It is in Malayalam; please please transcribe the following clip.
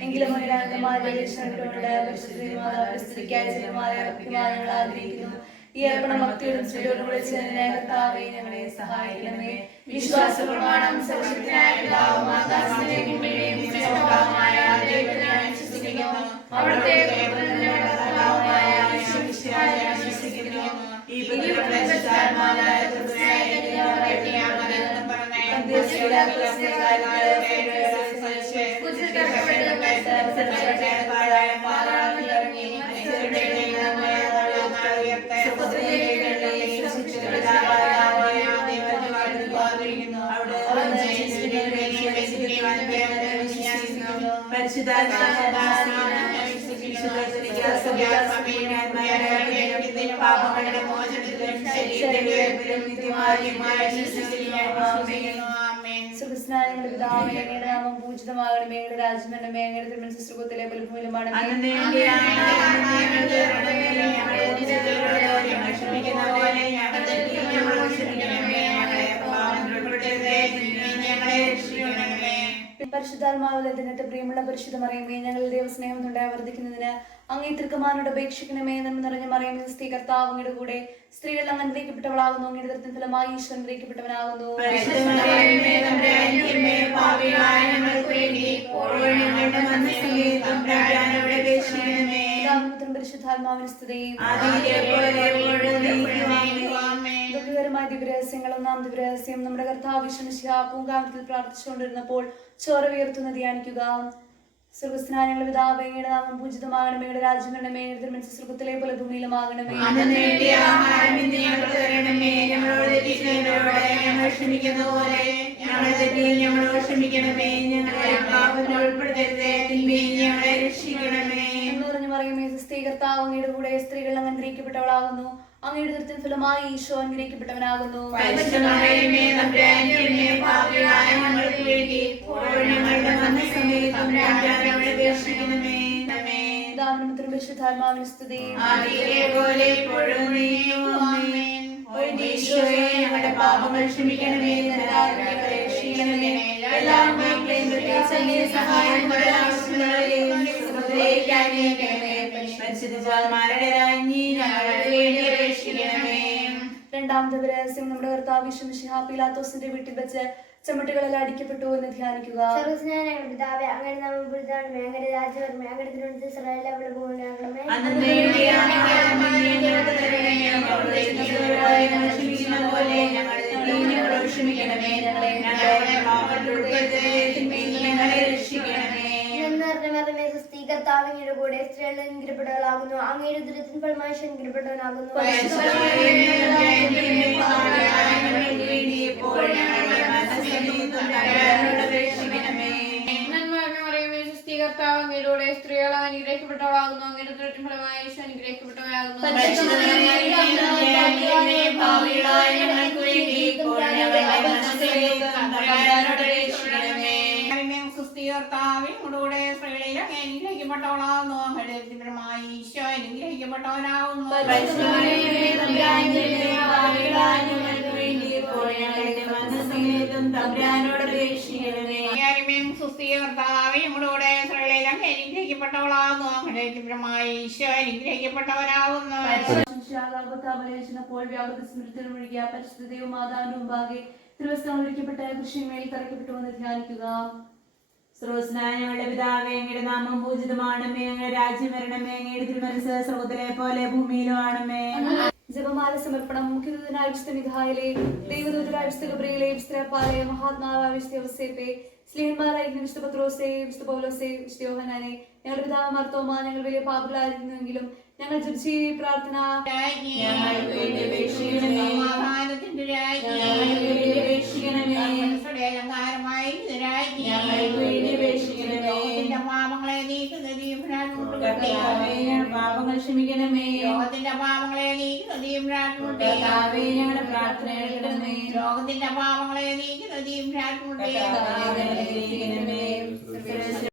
എങ്കിലും ആഗ്രഹിക്കുന്നു. ഈ അർപ്പണ ഭക്തിയോടും സ്ത്രീയോടും ഞങ്ങളെ സഹായിക്കണമേ. വിശ്വാസ പ്രമാണം സർവശക്തനായ പാപങ്ങളുടെ മോചനത്തിലും ശരീരത്തിലും നിത്യമായ ആമേൻ സുഖസ്നാനങ്ങളുടെ പിതാവേ അങ്ങയുടെ നാമം പൂജിതമാകണമേ. അങ്ങയുടെ രാജ്യം വേണമേ അങ്ങയുടെ സുഖത്തിലെ പലഭൂമിയിലുമാണ് പരിശുദ്ധാത്മാവിലെ ദിനത്തെ പ്രിയമുള്ള പരിശുദ്ധ മറിയമേ ഞങ്ങളുടെ ദൈവസ്നേഹം ഉണ്ടായി വർദ്ധിക്കുന്നതിന് അങ്ങേ തൃക്കമാനോട് അപേക്ഷിക്കണമേ എന്ന് നിറഞ്ഞ മറിയമേ. സ്ത്രീ കർത്താവ് അങ്ങയുടെ കൂടെ സ്ത്രീകൾ അങ്ങ് അനുഗ്രഹിക്കപ്പെട്ടവളാകുന്നു അങ്ങയുടെ ദൃത്തിൻ ഫലമായി ഈശ്വരൻ അനുഗ്രഹിക്കപ്പെട്ടവനാകുന്നു. പിതാവിനും പരിശുദ്ധാത്മാവിന് സ്തുതിയും ദുഃഖകരമായ ദിവരഹസ്യങ്ങൾ ഒന്നാം ദിവരഹസ്യം നമ്മുടെ കർത്താവ് വിശ്വസിച്ച പൂങ്കാമത്തിൽ പ്രാർത്ഥിച്ചുകൊണ്ടിരുന്നപ്പോൾ ചോര ഉയർത്തുന്ന ധ്യാനിക്കുക. സ്വർഗസ്നാനങ്ങളുടെ പിതാവേയുടെ നാമം പൂജിതമാകണമേ രാജ്യങ്ങളുടെ രാജ്യം വേണമേ തിരുമനസ് സ്വർഗത്തിലെ പോലെ ഭൂമിയിലുമാകണമേ എന്ന് പറഞ്ഞു പറയുമേ സ്ത്രീ കർത്താവ് അങ്ങയുടെ കൂടെ സ്ത്രീകൾ അംഗീകരിക്കപ്പെട്ടവളാകുന്നു അങ്ങയുടെ ഫലമായി ഈശോ അനുഗ്രഹിക്കപ്പെട്ടവനാകുന്നു ഞങ്ങളുടെ ഞങ്ങളുടെ പാപങ്ങൾ ക്ഷമിക്കണമേ രക്ഷിക്കണമേ. സഹായം രണ്ടാമത്തെ നമ്മുടെ കർത്താവ് വിശ്വമിശിഹ പീലാത്തോസിന്റെ വീട്ടിൽ വെച്ച് ചെമ്മട്ടുകളെല്ലാം അടിക്കപ്പെട്ടു എന്ന് ധ്യാനിക്കുക. പുരിതാണമേ അങ്ങയുടെ രാജ്യവർമ്മേ അങ്ങയുടെ തിരുവനന്തപുരത്ത് ഇസ്രായേലിലെ ഞങ്ങളോട് ഞങ്ങളുടെ ഞങ്ങളോട് ഞങ്ങളുടെ കർത്താവ് അങ്ങയുടെ കൂടെ സ്ത്രീകളിൽ അനുഗ്രഹപ്പെട്ടവളാകുന്നു അങ്ങയുടെ ദുരിതത്തിന് ഫലമായി അനുഗ്രഹപ്പെട്ടവനാകുന്നു കർത്താവ് അങ്ങയിലൂടെ സ്ത്രീകൾ അനുഗ്രഹിക്കപ്പെട്ടവളാകുന്നു അങ്ങയുടെ ഫലമായി ഈശോ അനുഗ്രഹിക്കപ്പെട്ടവരാകുന്നു ക്രിസ്തീകർത്താവിനോടുകൂടെ അനുഗ്രഹിക്കപ്പെട്ടവളാകുന്നു. ഹൃദയത്തിനുമായി ഈശോ അനുഗ്രഹിക്കപ്പെട്ടവനാകുന്നു. സുസ്ഥീകർത്താവിനോടുകൂടെ സ്ത്രീകളിലും അനുഗ്രഹിക്കപ്പെട്ടവളാകുന്നു. കൃഷിമേൽ ധ്യാനിക്കുക. നാമം പൂജിതമാണമേ. അങ്ങയുടെ രാജ്യം വരണമേ. അങ്ങയുടെ തിരുമനസ് സ്രോതലെ പോലെ ഭൂമിയിലും ആണമേ. ജപമാല സമർപ്പണം മിഖായിലെ ദൈവദൂതരായ വിശുദ്ധ ഗബ്രിയിലെ വിശുദ്ധ പാലെ മഹാത്മാവായ വിശുദ്ധ സ്ലീഹന്മാരായിരിക്കുന്ന വിശുദ്ധ പത്രോസെ വിശുദ്ധ പൗലോസെ വിശുദ്ധ യോഹനാനെ ഞങ്ങളുടെ പിതാവ് മർത്തോമ ഞങ്ങൾ വലിയ പാപികളായിരിക്കുന്നുവെങ്കിലും ഞങ്ങൾ ജപിച്ച പ്രാർത്ഥന പാപങ്ങളെ നീക്കുന്ന ദീപനാൻ കർത്താവേ ഞങ്ങളുടെ പാപങ്ങൾ ക്ഷമിക്കണമേ. പാപങ്ങളെ നീക്കുന്ന ദീപനാൻ കർത്താവേ ഞങ്ങളുടെ ലോകത്തിന്റെ പാപങ്ങളെ നീക്കുന്ന ദീപനാൻ കർത്താവേ ഞങ്ങളെ അനുഗ്രഹിക്കണമേ